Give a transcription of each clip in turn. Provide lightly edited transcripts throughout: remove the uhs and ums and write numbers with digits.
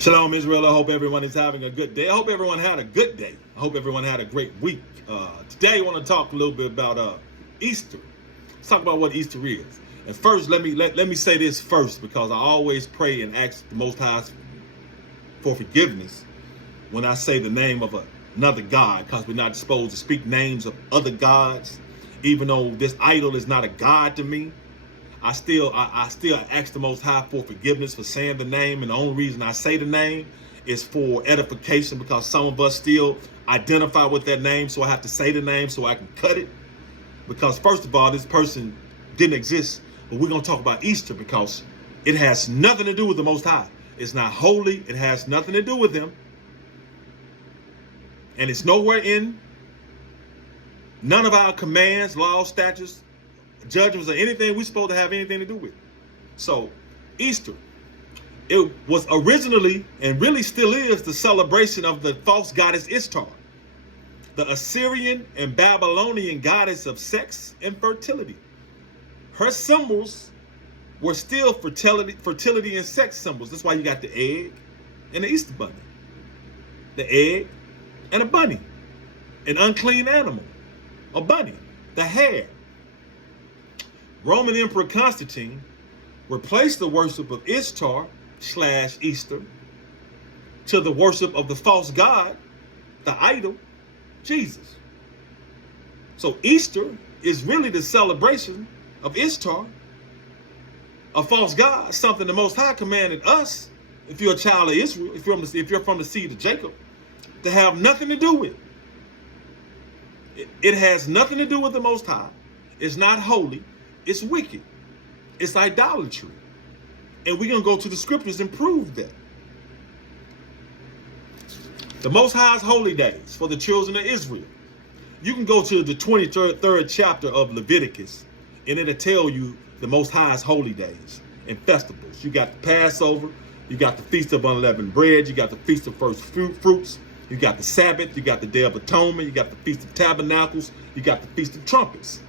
Shalom, Israel. I hope everyone is having a good day. I hope everyone had a good day. I hope everyone had a great week. Today, I want to talk a little bit about Easter. Let's talk about what Easter is. And first, let me say this first, because I always pray and ask the Most High for forgiveness when I say the name of another god, because we're not supposed to speak names of other gods. Even though this idol is not a god to me, I still ask the Most High for forgiveness for saying the name, and the only reason I say the name is for edification, because some of us still identify with that name, so I have to say the name so I can cut it. Because first of all, this person didn't exist, but we're going to talk about Easter because it has nothing to do with the Most High. It's not holy. It has nothing to do with Him. And it's nowhere in none of our commands, laws, statutes, judgments, or anything we're supposed to have anything to do with. So Easter, it was originally and really still is the celebration of the false goddess Ishtar, the Assyrian and Babylonian goddess of sex and fertility. Her symbols were still fertility and sex symbols. That's why you got the egg and the Easter bunny. The egg and a bunny, an unclean animal, a bunny, the hare. Roman Emperor Constantine replaced the worship of Ishtar/Easter to the worship of the false god, the idol, Jesus. So Easter is really the celebration of Ishtar, a false god, something the Most High commanded us, if you're a child of Israel, if you're from the seed of Jacob, to have nothing to do with. It has nothing to do with the Most High. It's not holy. It's wicked. It's idolatry. And we're going to go to the scriptures and prove that. The Most High's holy days for the children of Israel. You can go to the 23rd chapter of Leviticus, and it'll tell you the Most High's holy days and festivals. You got the Passover. You got the Feast of Unleavened Bread. You got the Feast of First Fruits. You got the Sabbath. You got the Day of Atonement. You got the Feast of Tabernacles. You got the Feast of Trumpets.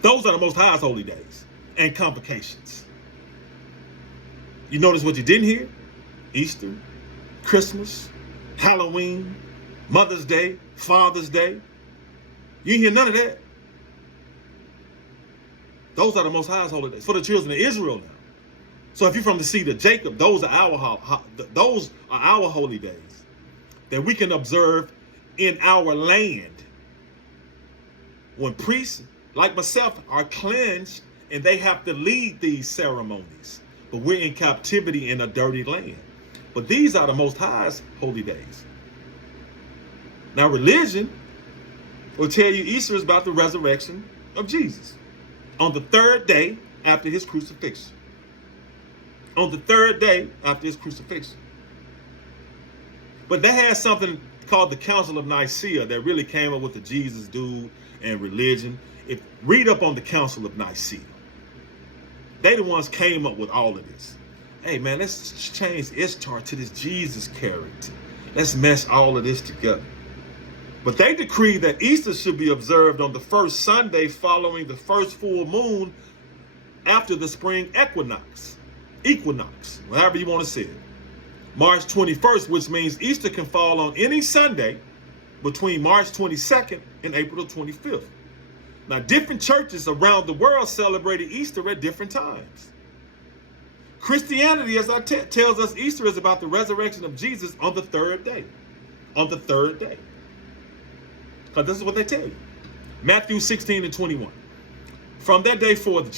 Those are the Most High's holy days and convocations. You notice what you didn't hear? Easter, Christmas, Halloween, Mother's Day, Father's Day. You didn't hear none of that. Those are the Most High's holy days for the children of Israel now. So if you're from the seed of Jacob, those are our holy days that we can observe in our land. When priests like myself are cleansed and they have to lead these ceremonies. But we're in captivity in a dirty land. But these are the Most High's holy days. Now religion will tell you Easter is about the resurrection of Jesus on the third day after his crucifixion. On the third day after his crucifixion. But that has something called the Council of Nicaea that really came up with the Jesus dude and religion. Read up on the Council of Nicaea. They the ones came up with all of this. Hey man, let's change Ishtar to this Jesus character. Let's mesh all of this together. But they decreed that Easter should be observed on the first Sunday following the first full moon after the spring equinox, however you want to say it. March 21st, which means Easter can fall on any Sunday between March 22nd and April 25th. Now, different churches around the world celebrated Easter at different times. Christianity, as I tells us, Easter is about the resurrection of Jesus on the third day. On the third day. Because this is what they tell you. Matthew 16:21. From that day forth,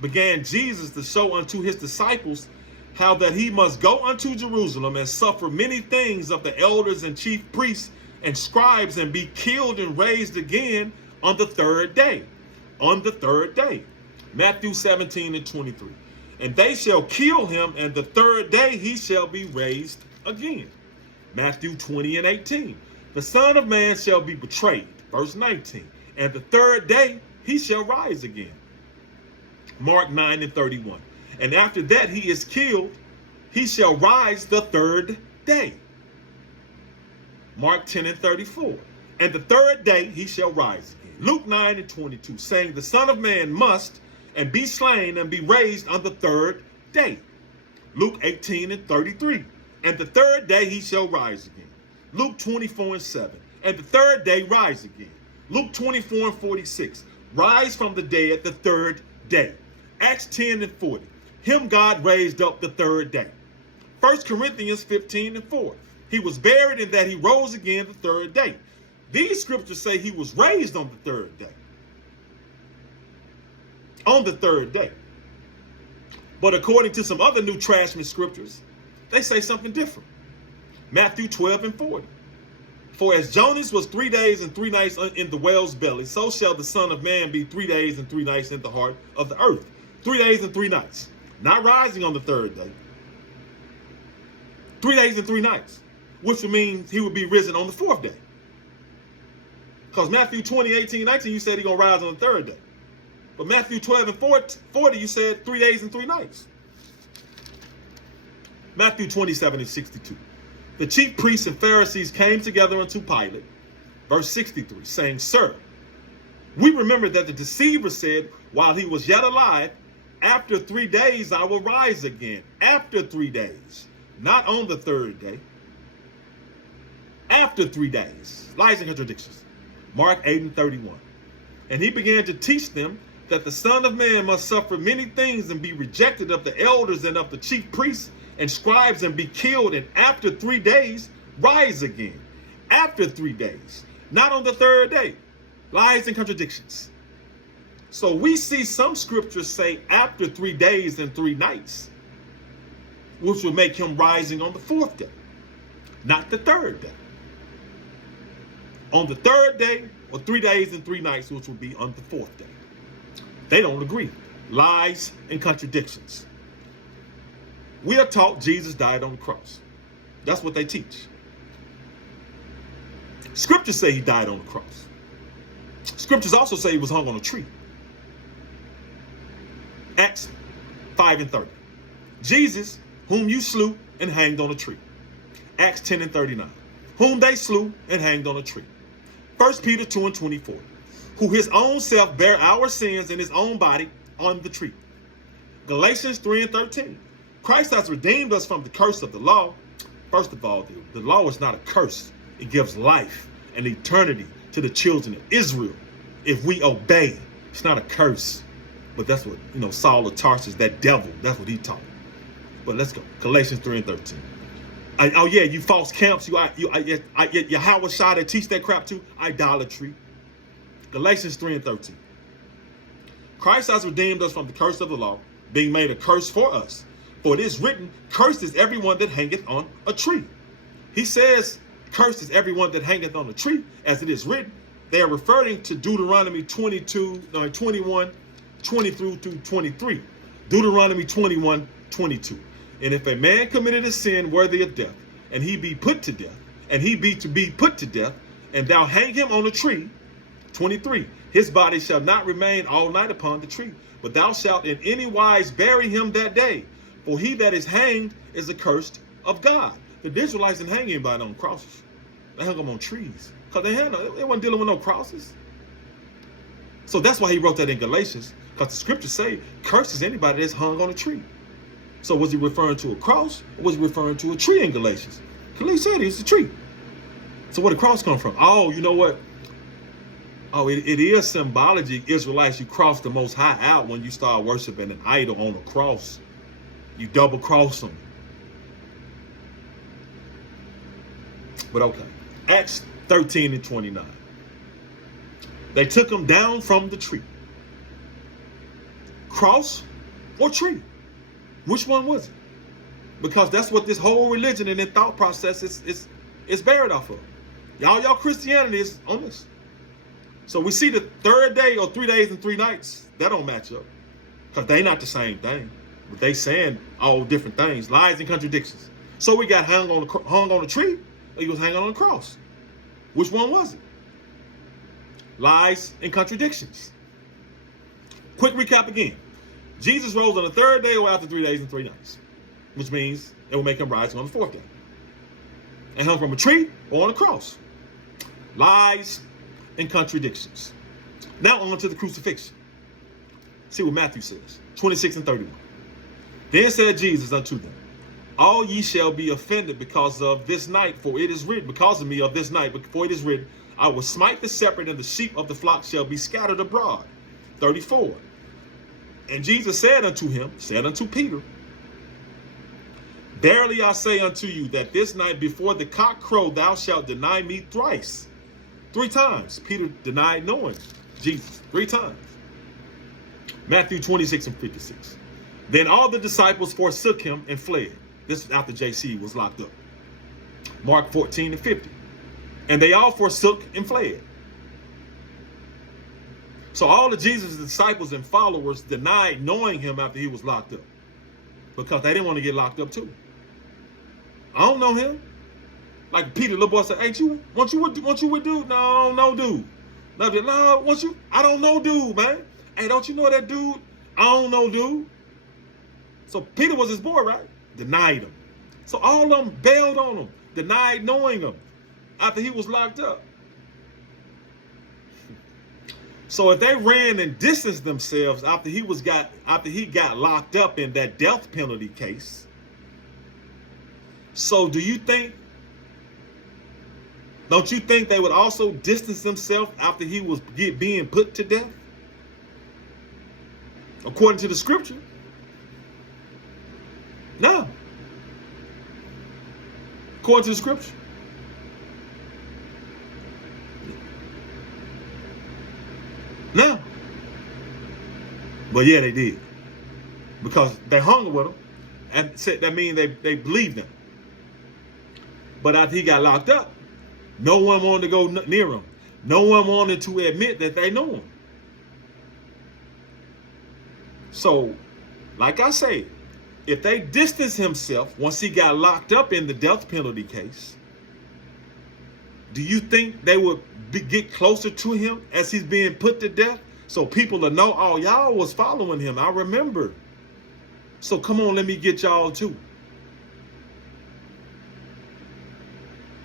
began Jesus to show unto his disciples how that he must go unto Jerusalem and suffer many things of the elders and chief priests and scribes, and be killed and raised again on the third day. On the third day. Matthew 17:23. And they shall kill him, and the third day he shall be raised again. Matthew 20:18. The Son of Man shall be betrayed. Verse 19. And the third day he shall rise again. Mark 9:31. And after that he is killed, he shall rise the third day. Mark 10:34. And the third day he shall rise again. Luke 9:22, saying the Son of Man must and be slain and be raised on the third day. Luke 18:33. And the third day he shall rise again. Luke 24:7. And the third day rise again. Luke 24:46. Rise from the dead the third day. Acts 10:40. Him God raised up the third day. 1 Corinthians 15:4. He was buried and that he rose again the third day. These scriptures say he was raised on the third day. On the third day. But according to some other New Testament scriptures, they say something different. Matthew 12:40. For as Jonas was 3 days and 3 nights in the whale's belly, so shall the Son of Man be 3 days and 3 nights in the heart of the earth. 3 days and 3 nights. Not rising on the third day. 3 days and 3 nights. Which would mean he would be risen on the fourth day. Because Matthew 20:18-19, you said he's going to rise on the third day. But Matthew 12:40, you said 3 days and 3 nights. Matthew 27:62. The chief priests and Pharisees came together unto Pilate, verse 63, saying, Sir, we remember that the deceiver said, while he was yet alive, after 3 days I will rise again. After 3 days. Not on the third day. After 3 days. Lies and contradictions. Mark 8:31. And he began to teach them that the Son of Man must suffer many things and be rejected of the elders and of the chief priests and scribes and be killed, and after 3 days rise again. After 3 days. Not on the third day. Lies and contradictions. So we see some scriptures say after 3 days and 3 nights, which will make him rising on the fourth day, not the third day. On the third day, or 3 days and 3 nights, which will be on the fourth day. They don't agree. Lies and contradictions. We are taught Jesus died on the cross. That's what they teach. Scriptures say he died on the cross. Scriptures also say he was hung on a tree. Acts 5:30. Jesus, whom you slew and hanged on a tree. Acts 10:39. Whom they slew and hanged on a tree. 1 Peter 2:24. Who his own self bare our sins in his own body on the tree. Galatians 3:13. Christ has redeemed us from the curse of the law. First of all, the law is not a curse. It gives life and eternity to the children of Israel if we obey. It's not a curse. But that's what, Saul of Tarsus, that devil, that's what he taught. But let's go. Galatians 3:13. Oh yeah, you false camps, Yahweh Shai that teach that crap too. Idolatry. Galatians 3:13. Christ has redeemed us from the curse of the law, being made a curse for us. For it is written, cursed is everyone that hangeth on a tree. He says, cursed is everyone that hangeth on a tree, as it is written. They are referring to Deuteronomy 21, 20 through 23. Deuteronomy 21:22. And if a man committed a sin worthy of death, and he be put to death, and he be to be put to death, and thou hang him on a tree, 23, his body shall not remain all night upon the tree, but thou shalt in any wise bury him that day. For he that is hanged is accursed of God. The Israelites didn't hang anybody on crosses. They hung them on trees. Because they weren't dealing with no crosses. So that's why he wrote that in Galatians. Because the scriptures say, cursed is anybody that's hung on a tree. So was he referring to a cross, or was he referring to a tree in Galatians? Because he said it's a tree. So where did the cross come from? Oh, you know what? Oh, it is symbology. Israelites, you cross the Most High out when you start worshiping an idol on a cross. You double cross them. But okay. Acts 13:29. They took him down from the tree. Cross or tree? Which one was it? Because that's what this whole religion and their thought process is buried off of. Y'all Christianity is on this. So we see the third day or 3 days and 3 nights. That don't match up. Because they not the same thing. But they saying all different things. Lies and contradictions. So we got hung on a tree, or he was hanging on a cross. Which one was it? Lies and contradictions. Quick recap again. Jesus rose on the third day or after 3 days and 3 nights. Which means it will make him rise on the fourth day. And hung from a tree or on a cross. Lies and contradictions. Now on to the crucifixion. See what Matthew says. 26 and 31. Then said Jesus unto them, all ye shall be offended because of this night, for it is written, because of me of this night, for it is written, I will smite the shepherd, and the sheep of the flock shall be scattered abroad. 34. And Jesus said unto Peter, verily I say unto you, that this night before the cock crow, thou shalt deny me thrice. 3 times Peter denied knowing Jesus. 3 times. Matthew 26 and 56. Then all the disciples forsook him and fled. This is after JC was locked up. Mark 14 and 50. And they all forsook and fled. So all of Jesus' disciples and followers denied knowing him after he was locked up, because they didn't want to get locked up too. I don't know him. Like Peter, little boy said, ain't you? What you would do? No, dude. No, what you? I don't know, dude, man. Hey, don't you know that dude? I don't know, dude. So Peter was his boy, right? Denied him. So all of them bailed on him, denied knowing him after he was locked up. So if they ran and distanced themselves after he got locked up in that death penalty case, so don't you think they would also distance themselves after he was being put to death? According to the scripture. No. According to the scripture. No. But yeah, they did. Because they hung with him, and said that means they believed him. But after he got locked up, no one wanted to go near him. No one wanted to admit that they knew him. So, like I say, if they distanced himself once he got locked up in the death penalty case, do you think they would get closer to him as he's being put to death? So people will know, oh, y'all was following him. I remember. So come on, let me get y'all too.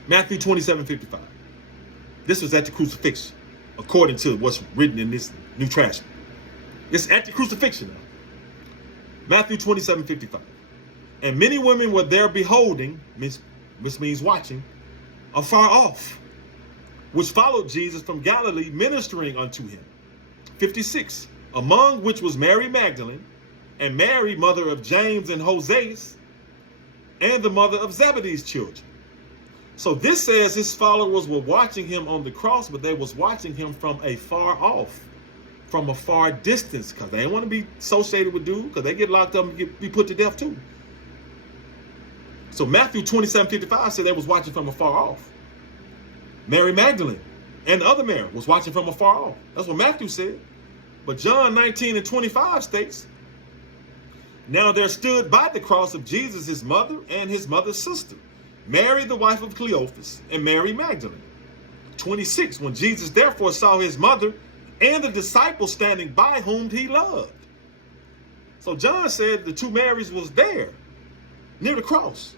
Matthew 27:55. This was at the crucifixion, according to what's written in this New Testament. It's at the crucifixion now. Matthew 27:55. And many women were there beholding, which means watching, afar off, which followed Jesus from Galilee, ministering unto him. 56. Among which was Mary Magdalene, and Mary, mother of James and Hoseas, and the mother of Zebedee's children. So this says his followers were watching him on the cross, but they was watching him from a far off, from a far distance, because they didn't want to be associated with dude, because they get locked up and be put to death too. So Matthew 27:55 said they was watching from afar off. Mary Magdalene and the other Mary was watching from afar off. That's what Matthew said. But John 19:25 states, now there stood by the cross of Jesus his mother and his mother's sister, Mary the wife of Cleophas, and Mary Magdalene. 26, when Jesus therefore saw his mother and the disciples standing by whom he loved. So John said the two Marys was there, near the cross.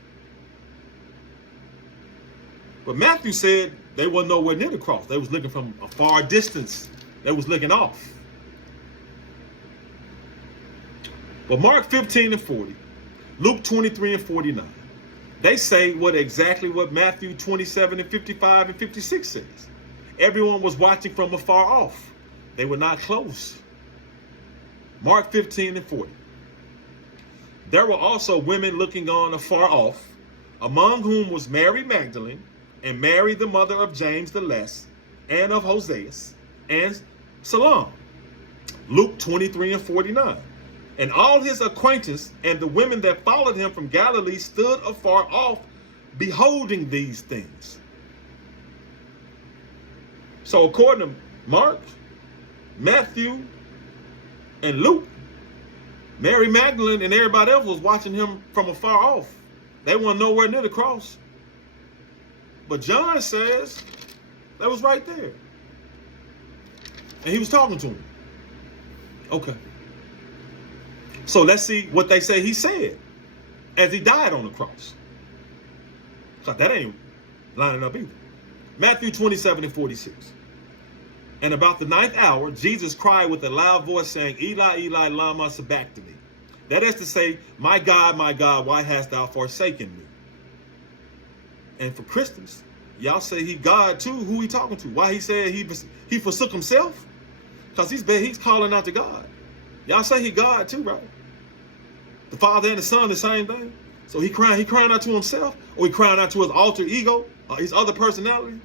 But Matthew said they wasn't nowhere near the cross. They was looking from a far distance. They was looking off. But Mark 15:40, Luke 23:49, they say exactly what Matthew 27:55 and 56 says. Everyone was watching from afar off. They were not close. Mark 15:40. There were also women looking on afar off, among whom was Mary Magdalene, and Mary the mother of James the Less, and of Hoseas, and Salome. Luke 23:49. And all his acquaintance and the women that followed him from Galilee stood afar off, beholding these things. So according to Mark, Matthew, and Luke, Mary Magdalene and everybody else was watching him from afar off. They weren't nowhere near the cross. But John says that was right there. And he was talking to him. Okay. So let's see what they say he said as he died on the cross. Because that ain't lining up either. Matthew 27:46. And about the 9th hour, Jesus cried with a loud voice, saying, Eli, Eli, lama sabachthani, That is to say, my God, why hast thou forsaken me? And for Christians, y'all say he God too. Who he talking to? Why he said he forsook himself? Because he's calling out to God. Y'all say he God too, right? The Father and the Son, the same thing. So he crying out to himself, or he crying out to his alter ego, his other personality?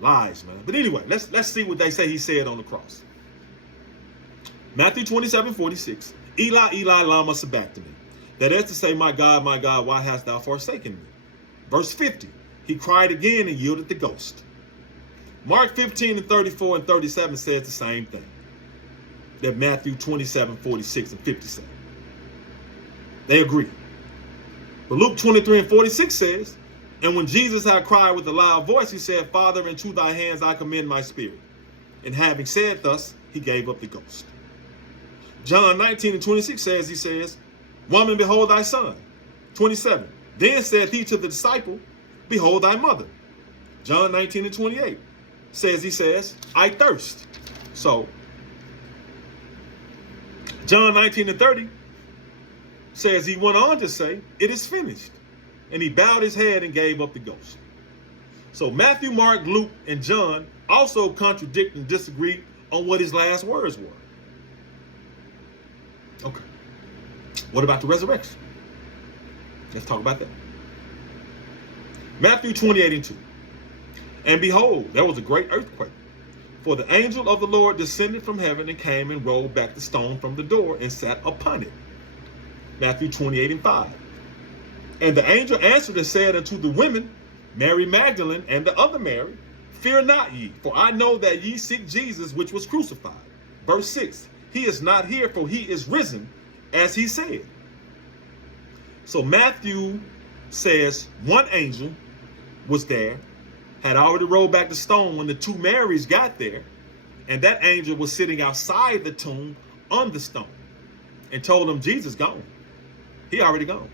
Lies, man. But anyway, let's see what they say he said on the cross. Matthew 27:46. Eli, Eli, lama sabachthani. That is to say, my God, why hast thou forsaken me? Verse 50. He cried again and yielded the ghost. Mark 15:34 and 37 says the same thing that Matthew 27:46 and 50 say. They agree. But Luke 23:46 says, and when Jesus had cried with a loud voice, he said, Father, into thy hands I commend my spirit. And having said thus, he gave up the ghost. John 19:26 says, he says, woman, behold thy son. 27. Then saith he to the disciple, behold thy mother. John 19:28 he says, I thirst. So, John 19:30 says he went on to say, it is finished. And he bowed his head and gave up the ghost. So Matthew, Mark, Luke, and John also contradict and disagree on what his last words were. Okay. What about the resurrection? Let's talk about that. Matthew 28:2. And behold, there was a great earthquake. For the angel of the Lord descended from heaven and came and rolled back the stone from the door and sat upon it. Matthew 28:5. And the angel answered and said unto the women, Mary Magdalene and the other Mary, fear not ye, for I know that ye seek Jesus, which was crucified. Verse 6. He is not here, for he is risen, as he said. So Matthew says one angel was there, had already rolled back the stone when the two Marys got there, and that angel was sitting outside the tomb on the stone and told them Jesus gone. He already gone.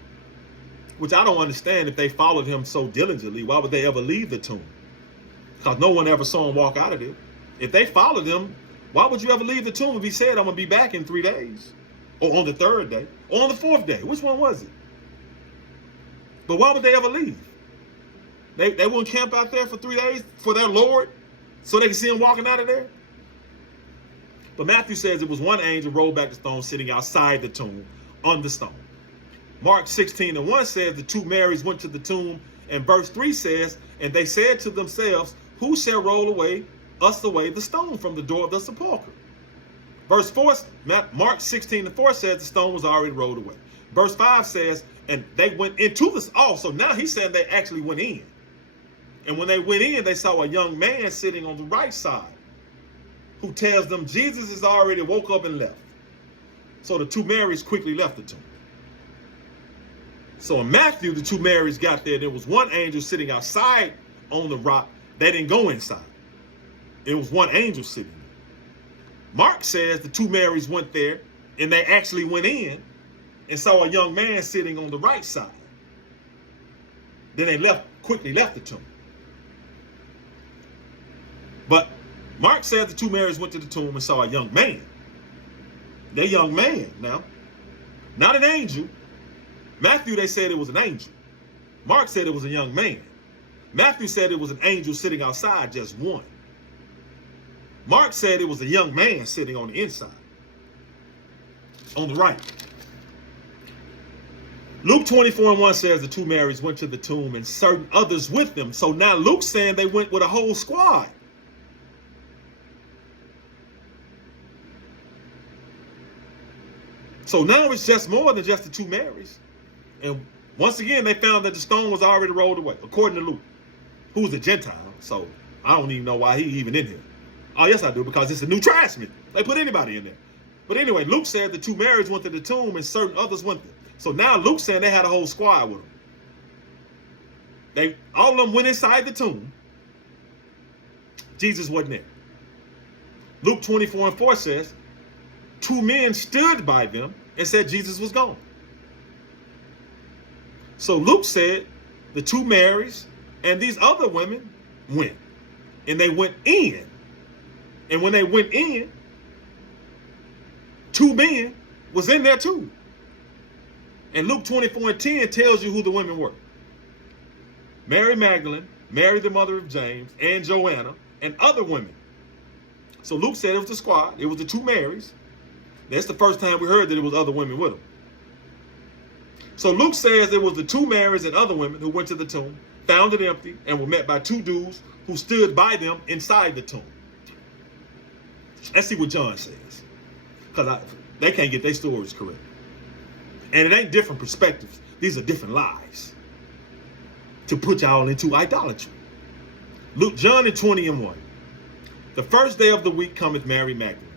Which I don't understand. If they followed him so diligently, why would they ever leave the tomb? Because no one ever saw him walk out of it. If they followed him, why would you ever leave the tomb if he said, I'm going to be back in 3 days? Or on the 3rd day? Or on the 4th day? Which one was it? But why would they ever leave? They wouldn't camp out there for 3 days for their Lord so they can see him walking out of there? But Matthew says it was one angel rolled back the stone sitting outside the tomb on the stone. Mark 16:1 says the two Marys went to the tomb, and verse 3 says, and they said to themselves, who shall roll us away the stone from the door of the sepulchre? Verse 4, Mark 16:4 says the stone was already rolled away. Verse 5 says, and they went into this. Oh, so now he's saying they actually went in. And when they went in, they saw a young man sitting on the right side who tells them Jesus has already woke up and left. So the two Marys quickly left the tomb. So in Matthew, the two Marys got there. There was one angel sitting outside on the rock. They didn't go inside. It was one angel sitting there. Mark says the two Marys went there and they actually went in and saw a young man sitting on the right side. Then they quickly left the tomb. But Mark says the two Marys went to the tomb and saw a young man. That young man now, not an angel. Matthew, they said it was an angel. Mark said it was a young man. Matthew said it was an angel sitting outside, just one. Mark said it was a young man sitting on the inside, on the right. Luke 24:1 says the two Marys went to the tomb and certain others with them. So now Luke's saying they went with a whole squad. So now it's just more than just the two Marys. And once again, they found that the stone was already rolled away, according to Luke, who's a Gentile. So I don't even know why he even in here. Oh, yes, I do, because it's a New Testament. They put anybody in there. But anyway, Luke said the two Marys went to the tomb and certain others went there. So now Luke's saying they had a whole squad with them. All of them went inside the tomb. Jesus wasn't there. Luke 24:4 says, two men stood by them and said Jesus was gone. So Luke said the two Marys and these other women went. And they went in. And when they went in, two men was in there too. And Luke 24:10 tells you who the women were. Mary Magdalene, Mary the mother of James, and Joanna, and other women. So Luke said it was the squad. It was the two Marys. That's the first time we heard that it was other women with them. So Luke says it was the two Marys and other women who went to the tomb, found it empty, and were met by two dudes who stood by them inside the tomb. Let's see what John says. Because they can't get their stories correct. And it ain't different perspectives. These are different lies to put y'all into idolatry. John 20:1. The first day of the week cometh Mary Magdalene,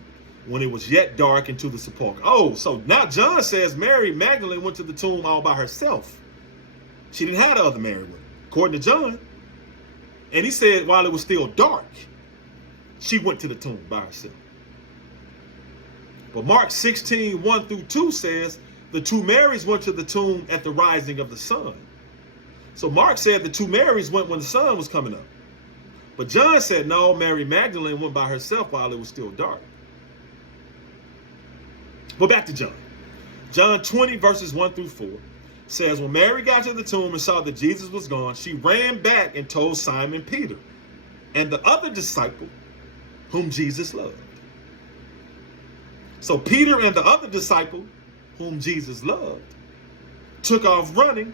when it was yet dark, into the sepulchre. Oh, so now John says Mary Magdalene went to the tomb all by herself. She didn't have the other Mary with her, according to John. And he said while it was still dark, she went to the tomb by herself. But Mark 16:1-2 says the two Marys went to the tomb at the rising of the sun. So Mark said the two Marys went when the sun was coming up. But John said, no, Mary Magdalene went by herself while it was still dark. But back to John. John 20:1-4 says, when Mary got to the tomb and saw that Jesus was gone, she ran back and told Simon Peter and the other disciple whom Jesus loved. So Peter and the other disciple whom Jesus loved took off running,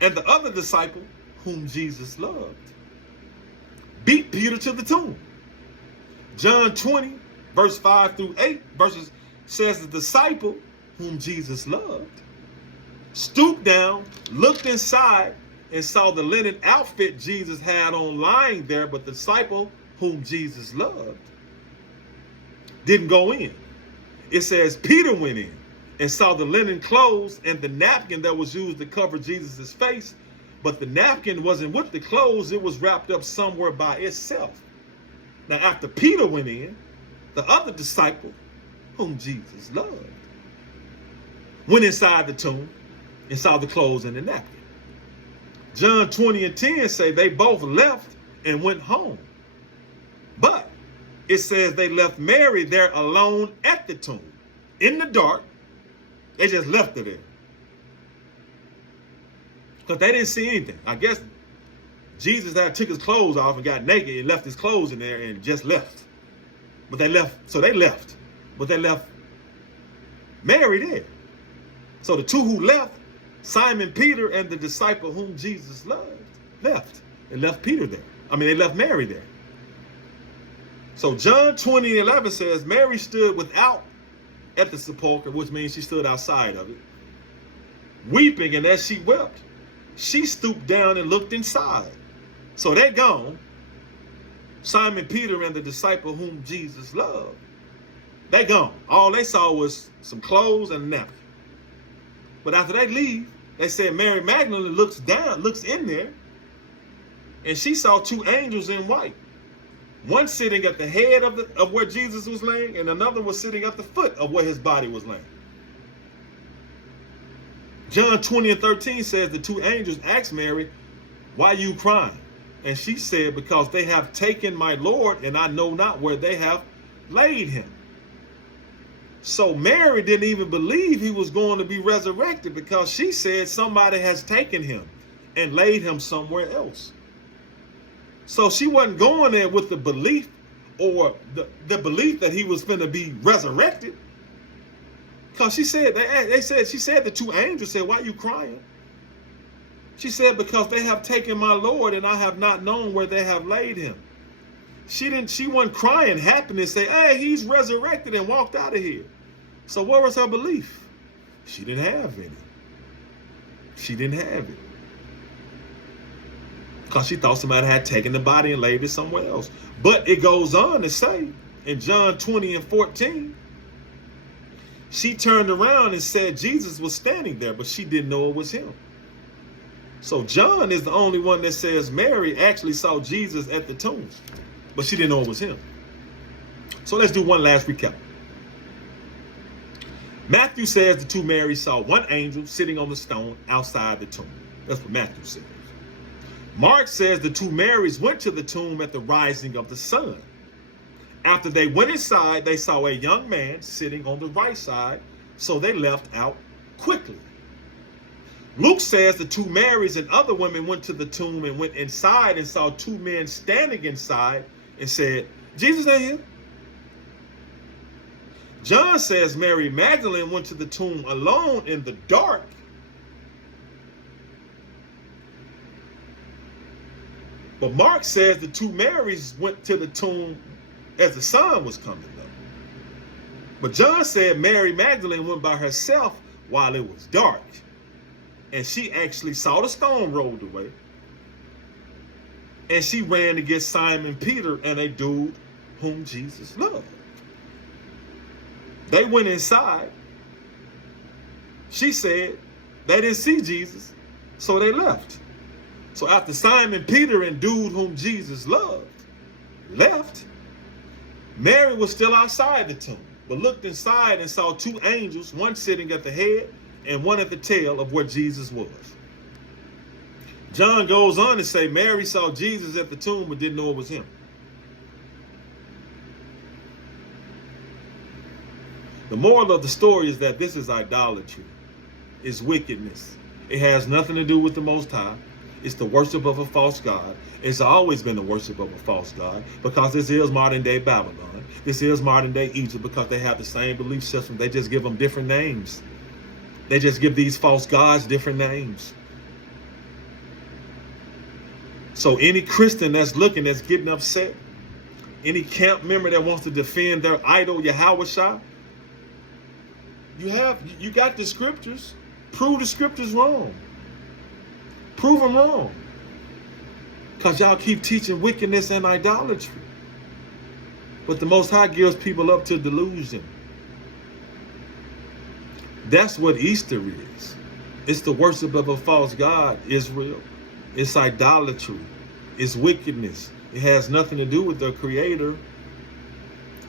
and the other disciple whom Jesus loved beat Peter to the tomb. John 20:5-8 says the disciple whom Jesus loved stooped down, looked inside, and saw the linen outfit Jesus had on lying there, but the disciple whom Jesus loved didn't go in. It says Peter went in and saw the linen clothes and the napkin that was used to cover Jesus' face, but the napkin wasn't with the clothes, it was wrapped up somewhere by itself. Now after Peter went in, the other disciple whom Jesus loved went inside the tomb and saw the clothes and the napkin. John 20:10 say they both left and went home. But it says they left Mary there alone at the tomb in the dark. They just left her there. Because they didn't see anything. I guess Jesus had took his clothes off and got naked and left his clothes in there and just left. But they left. So they left. But they left Mary there. So the two who left, Simon Peter and the disciple whom Jesus loved, left. They left Peter there. They left Mary there. So John 20:11 says Mary stood without at the sepulchre, which means she stood outside of it, weeping, and as she wept, she stooped down and looked inside. So they're gone. Simon Peter and the disciple whom Jesus loved, they gone. All they saw was some clothes and a napkin. But after they leave, they said Mary Magdalene looks in there, and she saw two angels in white. One sitting at the head of where Jesus was laying, and another was sitting at the foot of where his body was laying. John 20:13 says the two angels asked Mary, why are you crying? And she said, because they have taken my Lord, and I know not where they have laid him. So Mary didn't even believe he was going to be resurrected, because she said somebody has taken him and laid him somewhere else. So she wasn't going there with the belief or the belief that he was going to be resurrected. Because she said, she said the two angels said, why are you crying? She said, because they have taken my Lord and I have not known where they have laid him. She wasn't crying happiness, say, hey, he's resurrected, and walked out of here. So what was her belief? She didn't have any. She didn't have it. Because she thought somebody had taken the body and laid it somewhere else. But it goes on to say in John 20:14, she turned around and said Jesus was standing there, but she didn't know it was him. So John is the only one that says Mary actually saw Jesus at the tomb, but she didn't know it was him. So let's do one last recap. Matthew says the two Marys saw one angel sitting on the stone outside the tomb. That's what Matthew says. Mark says the two Marys went to the tomb at the rising of the sun. After they went inside, they saw a young man sitting on the right side, So they left out quickly. Luke says the two Marys and other women went to the tomb and went inside and saw two men standing inside and said, Jesus ain't here. John says Mary Magdalene went to the tomb alone in the dark. But Mark says the two Marys went to the tomb as the sun was coming up. But John said Mary Magdalene went by herself while it was dark. And she actually saw the stone rolled away. And she ran to get Simon Peter and a dude whom Jesus loved. They went inside. She said they didn't see Jesus, so they left. So after Simon Peter and dude whom Jesus loved left, Mary was still outside the tomb, but looked inside and saw two angels, one sitting at the head and one at the tail of where Jesus was. John goes on to say Mary saw Jesus at the tomb but didn't know it was him. The moral of the story is that this is idolatry. It's wickedness. It has nothing to do with the Most High. It's the worship of a false god. It's always been the worship of a false god because this is modern day Babylon. This is modern day Egypt because they have the same belief system. They just give them different names. They just give these false gods different names. So any Christian that's looking, that's getting upset, any camp member that wants to defend their idol, Yahweh, you got the scriptures. Prove the scriptures wrong. Prove them wrong. Because y'all keep teaching wickedness and idolatry. But the Most High gives people up to delusion. That's what Easter is. It's the worship of a false god, Israel. It's idolatry. It's wickedness. It has nothing to do with their creator.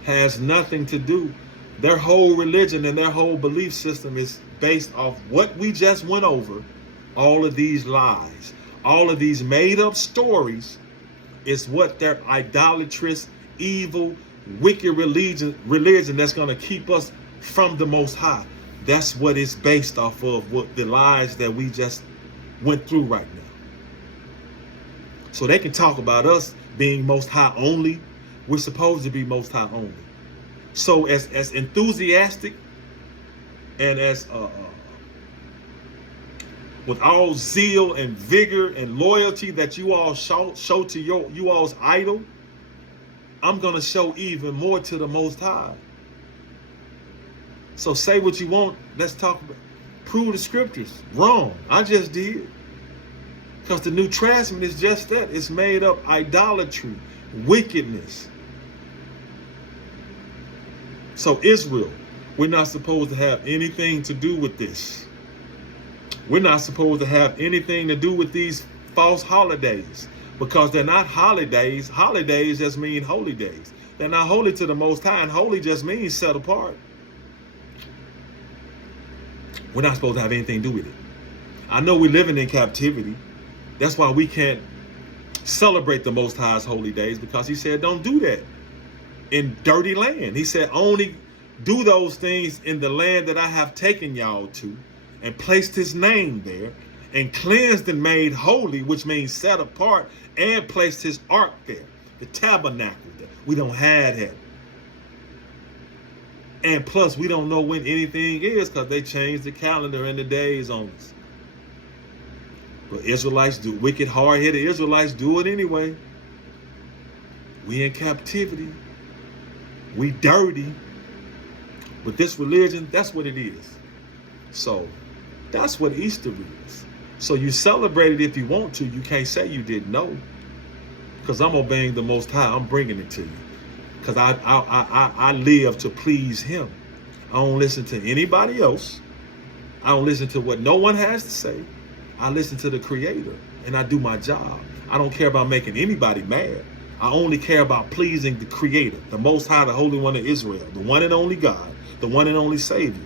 Has nothing to do. Their whole religion and their whole belief system is based off what we just went over. All of these lies, all of these made up stories is what their idolatrous, evil, wicked religion that's going to keep us from the Most High. That's what it's based off of, what the lies that we just went through right now. So they can talk about us being Most High only. We're supposed to be Most High only. So as enthusiastic and as with all zeal and vigor and loyalty that you all show to you all's idol, I'm going to show even more to the Most High. So say what you want. Let's talk about, prove the scriptures wrong. I just did. Because the New Testament is just that. It's made up idolatry, wickedness. So Israel, we're not supposed to have anything to do with this. We're not supposed to have anything to do with these false holidays because they're not holidays. Holidays just mean holy days. They're not holy to the Most High, and holy just means set apart. We're not supposed to have anything to do with it. I know we're living in captivity. That's why we can't celebrate the Most High's holy days, because he said don't do that in dirty land. He said only do those things in the land that I have taken y'all to, and placed his name there, and cleansed and made holy, which means set apart, and placed his ark there, the tabernacle there. We don't have that. And plus, we don't know when anything is because they changed the calendar and the days on us. But Israelites do, wicked, hard-headed Israelites do it anyway. We in captivity. We dirty. But this religion, that's what it is. So that's what Easter is. So you celebrate it if you want to. You can't say you didn't know. Because I'm obeying the Most High. I'm bringing it to you. Because I live to please him. I don't listen to anybody else. I don't listen to what no one has to say. I listen to the Creator, and I do my job. I don't care about making anybody mad. I only care about pleasing the Creator, the Most High, the Holy One of Israel, the one and only God, the one and only Savior.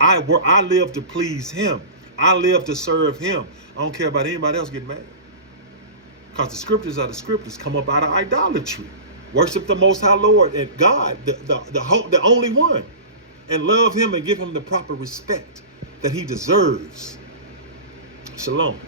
I live to please him. I live to serve him. I don't care about anybody else getting mad. Because the scriptures are the scriptures, come up out of idolatry. Worship the Most High Lord and God, the only one. and love him and give him the proper respect that he deserves. Shalom.